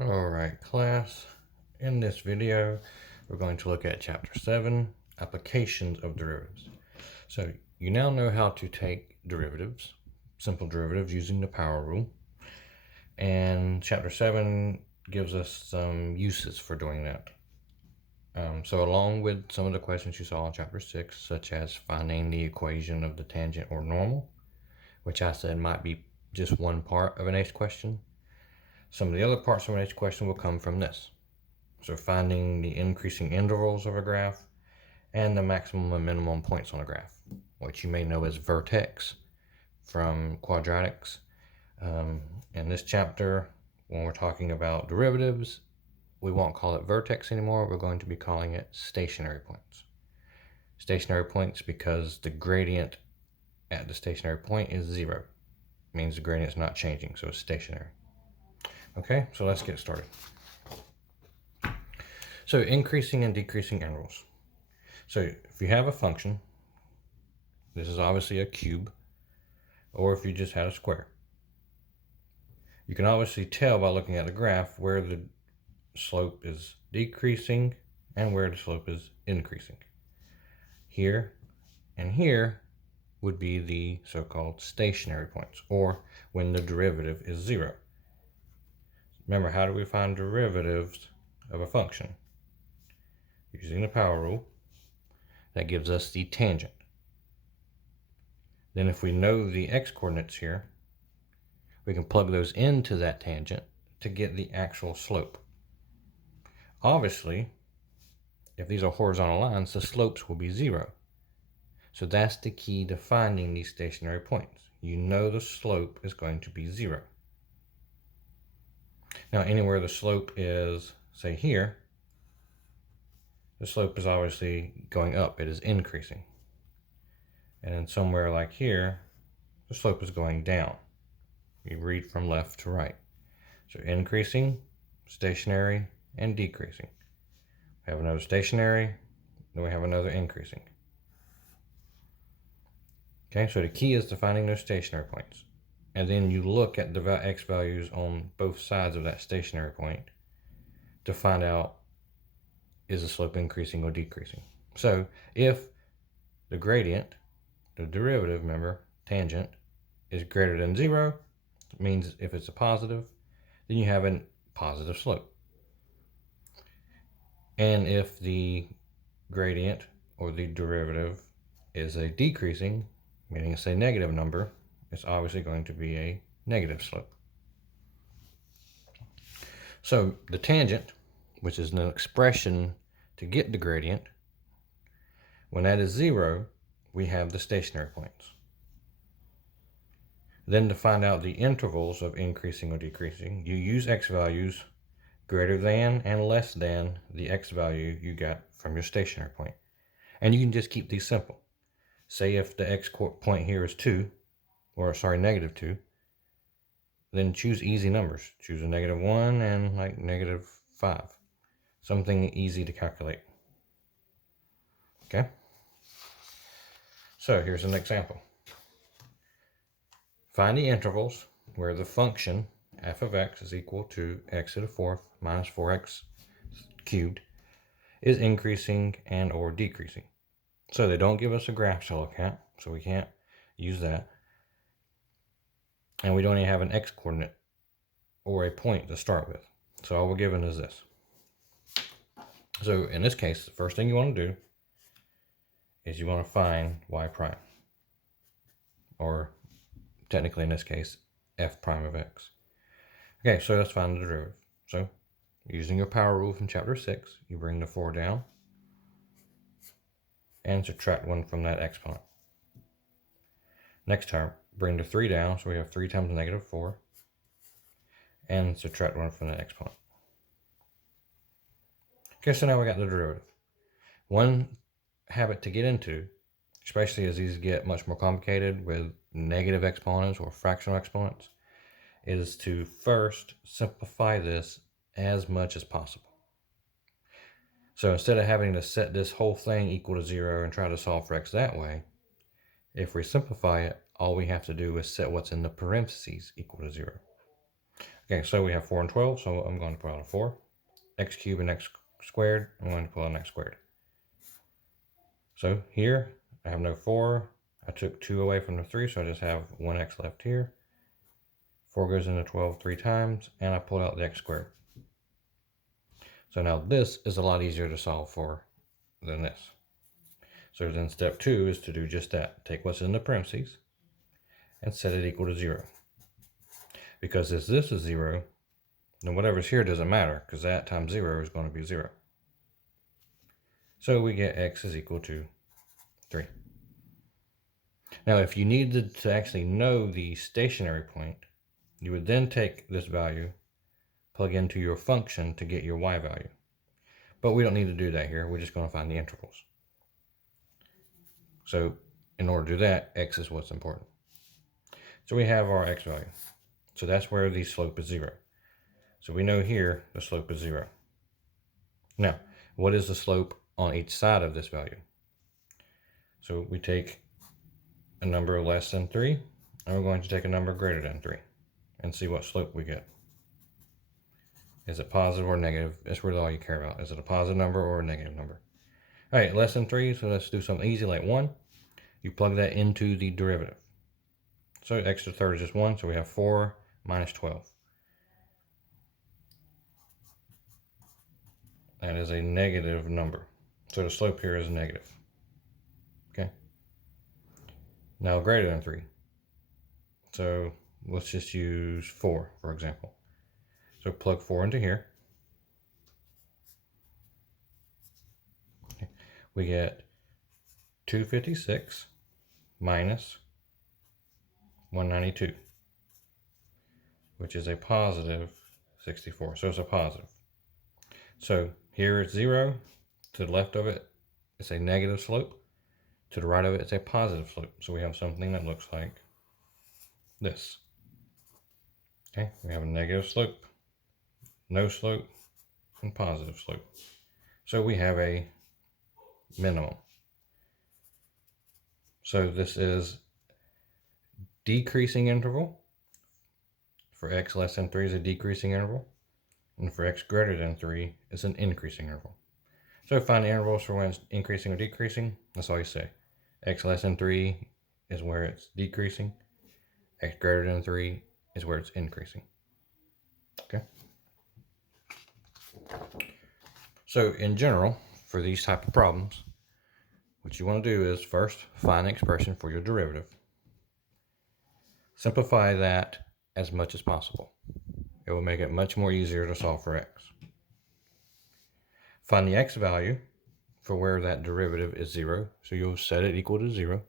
Alright class, in this video we're going to look at chapter 7, applications of derivatives. So you now know how to take derivatives, simple derivatives using the power rule, and chapter 7 gives us some uses for doing that. So along with some of the questions you saw in chapter 6, such as finding the equation of the tangent or normal, which I said might be just one part of an ACE question, some of the other parts of an ACE question will come from this. So finding the increasing intervals of a graph and the maximum and minimum points on a graph, which you may know as vertex from quadratics. In this chapter, when we're talking about derivatives, we won't call it vertex anymore. We're going to be calling it stationary points. Stationary points because the gradient at the stationary point is 0. It means the gradient is not changing, so it's stationary. Okay, so let's get started. So increasing and decreasing intervals. So if you have a function, this is obviously a cube, or if you just had a square, you can obviously tell by looking at the graph where the slope is decreasing and where the slope is increasing. Here and here would be the so-called stationary points, or when the derivative is 0. Remember, how do we find derivatives of a function? Using the power rule. That gives us the tangent. Then if we know the x-coordinates here, we can plug those into that tangent to get the actual slope. Obviously, if these are horizontal lines, the slopes will be 0. So that's the key to finding these stationary points. You know the slope is going to be 0. Now, anywhere the slope is, say here, the slope is obviously going up. It is increasing. And then somewhere like here, the slope is going down. You read from left to right. So increasing, stationary, and decreasing. We have another stationary, then we have another increasing. Okay, so the key is to finding those stationary points. And then you look at the x values on both sides of that stationary point to find out, is the slope increasing or decreasing? So if the gradient, the derivative, remember, tangent, is greater than 0, it means if it's a positive, then you have a positive slope. And if the gradient or the derivative is a decreasing, meaning it's a negative number, it's obviously going to be a negative slope. So the tangent, which is an expression to get the gradient, when that is 0, we have the stationary points. Then to find out the intervals of increasing or decreasing, you use x values greater than and less than the x value you got from your stationary point. And you can just keep these simple. Say if the x point here is 2, or sorry, negative 2, then choose easy numbers. Choose a -1 and like -5. Something easy to calculate. Okay? So here's an example. Find the intervals where the function f of x is equal to x to the 4th minus 4x cubed is increasing and or decreasing. So they don't give us a graph to look at, so we can't use that. And we don't even have an x-coordinate or a point to start with. So all we're given is this. So in this case, the first thing you want to do is you want to find y prime. Or technically in this case, f prime of x. Okay, so let's find the derivative. So using your power rule from chapter 6, you bring the 4 down and subtract 1 from that exponent. Next term, bring the 3 down, so we have 3 times -4, and subtract 1 from that exponent. Okay, so now we got the derivative. One habit to get into, especially as these get much more complicated with negative exponents or fractional exponents, is to first simplify this as much as possible. So instead of having to set this whole thing equal to 0 and try to solve for x that way, if we simplify it, all we have to do is set what's in the parentheses equal to 0. Okay, so we have 4 and 12, so I'm going to pull out a 4. X cubed and x squared, I'm going to pull out an x squared. So here, I have no 4. I took 2 away from the 3, so I just have 1x left here. 4 goes into 12 3 times, and I pulled out the x squared. So now this is a lot easier to solve for than this. So then step 2 is to do just that. Take what's in the parentheses and set it equal to 0. Because if this is 0, then whatever's here doesn't matter, because that times 0 is going to be 0. So we get x is equal to 3. Now if you needed to actually know the stationary point, you would then take this value, plug into your function to get your y value. But we don't need to do that here. We're just going to find the intervals. So in order to do that, x is what's important. So we have our x value. So that's where the slope is 0. So we know here the slope is 0. Now, what is the slope on each side of this value? So we take a number less than 3, and we're going to take a number greater than 3 and see what slope we get. Is it positive or negative? That's really all you care about. Is it a positive number or a negative number? All right, less than 3, so let's do something easy like 1. You plug that into the derivative. So x to the third is just 1, so we have 4 minus 12. That is a negative number. So the slope here is negative. Okay. Now greater than 3. So let's just use 4, for example. So plug 4 into here. Okay. We get 256 minus 192, which is a positive 64. So it's a positive. So here it's 0. To the left of it, it's a negative slope. To the right of it, it's a positive slope. So we have something that looks like this. Okay, we have a negative slope, no slope, and positive slope. So we have a minimum. So this is decreasing interval. For x less than 3 is a decreasing interval. And for x greater than 3 is an increasing interval. So find the intervals for when it's increasing or decreasing. That's all you say. X less than 3 is where it's decreasing. X greater than 3 is where it's increasing. Okay. So in general, for these type of problems, what you want to do is first find an expression for your derivative. Simplify that as much as possible. It will make it much more easier to solve for x. Find the x value for where that derivative is 0. So you'll set it equal to 0.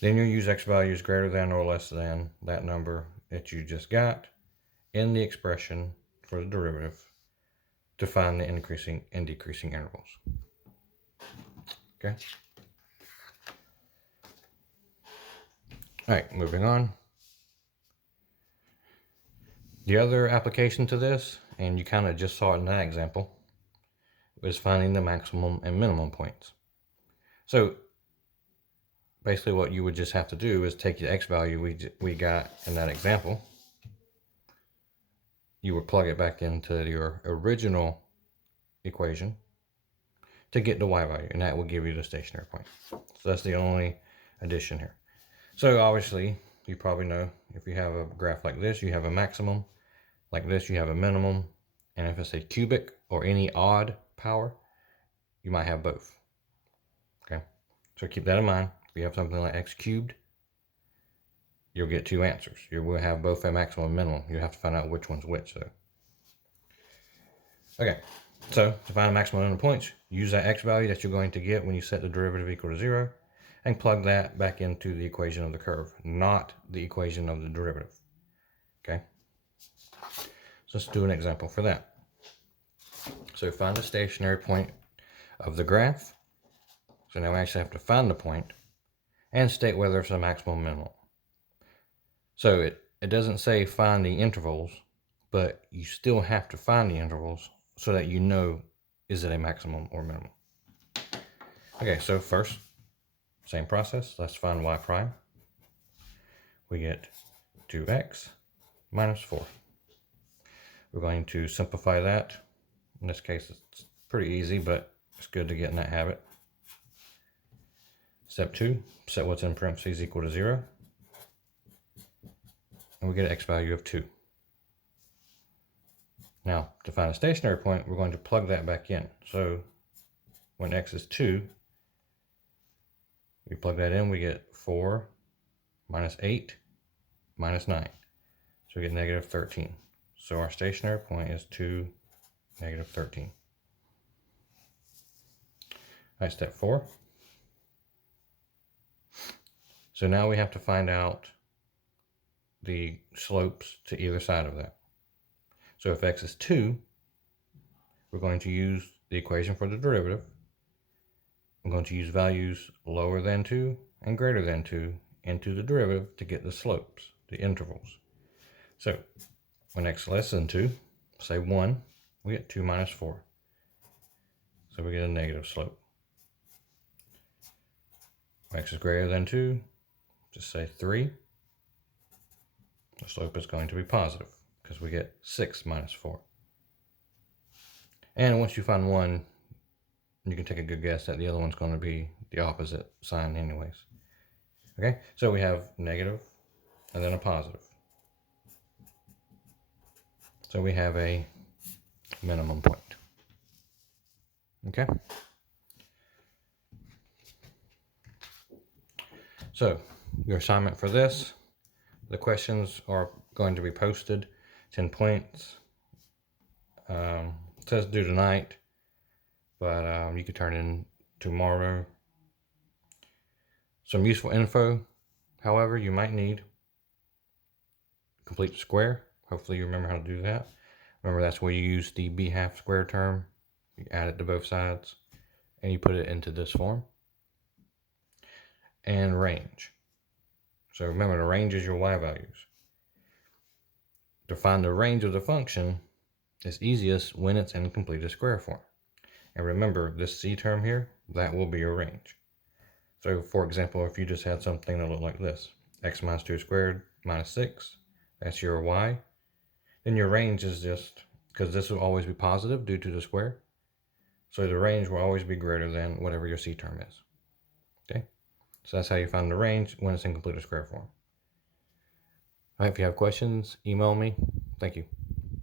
Then you'll use x values greater than or less than that number that you just got in the expression for the derivative to find the increasing and decreasing intervals. Okay. All right, moving on. The other application to this, and you kind of just saw it in that example, is finding the maximum and minimum points. So basically what you would just have to do is take the x value we got in that example. You would plug it back into your original equation to get the y value, and that will give you the stationary point. So that's the only addition here. So obviously, you probably know if you have a graph like this, you have a maximum. Like this, you have a minimum. And if it's a cubic or any odd power, you might have both. Okay, so keep that in mind. If you have something like x cubed, you'll get two answers. You will have both a maximum and minimum. You have to find out which one's which, though. Okay, so to find a maximum number of points, use that x value that you're going to get when you set the derivative equal to 0, and plug that back into the equation of the curve, not the equation of the derivative. Okay, so let's do an example for that. So find the stationary point of the graph. So now we actually have to find the point and state whether it's a maximum or minimum. So it doesn't say find the intervals, but you still have to find the intervals so that you know, is it a maximum or minimum. Okay, so first, same process. Let's find y prime. We get 2x minus 4. We're going to simplify that. In this case, it's pretty easy, but it's good to get in that habit. Step 2, set what's in parentheses equal to 0. And we get an x value of 2. Now, to find a stationary point, we're going to plug that back in. So when x is 2, we plug that in, we get 4 minus 8 minus 9. So we get negative 13. So our stationary point is 2, negative 13. All right, step 4. So now we have to find out the slopes to either side of that. So if x is 2, we're going to use the equation for the derivative. I'm going to use values lower than 2 and greater than 2 into the derivative to get the slopes, the intervals. So when x is less than 2, say 1, we get 2 minus 4. So we get a negative slope. When x is greater than 2, just say 3. The slope is going to be positive because we get 6 minus 4. And once you find one, you can take a good guess that the other one's going to be the opposite sign anyways. Okay, so we have negative and then a positive. So we have a minimum point. Okay. So your assignment for this, the questions are going to be posted, 10 points. It says due tonight, but you could turn in tomorrow. Some useful info, however, you might need. Complete the square. Hopefully you remember how to do that. Remember, that's where you use the b half square term. You add it to both sides and you put it into this form. And range. So remember, the range is your y values. To find the range of the function, it's easiest when it's in completed square form. And remember, this c term here, that will be your range. So for example, if you just had something that looked like this, x minus 2 squared minus 6, that's your y, then your range is just, because this will always be positive due to the square, so the range will always be greater than whatever your c term is. Okay, so that's how you find the range when it's in completed square form. All right, if you have questions, email me. Thank you.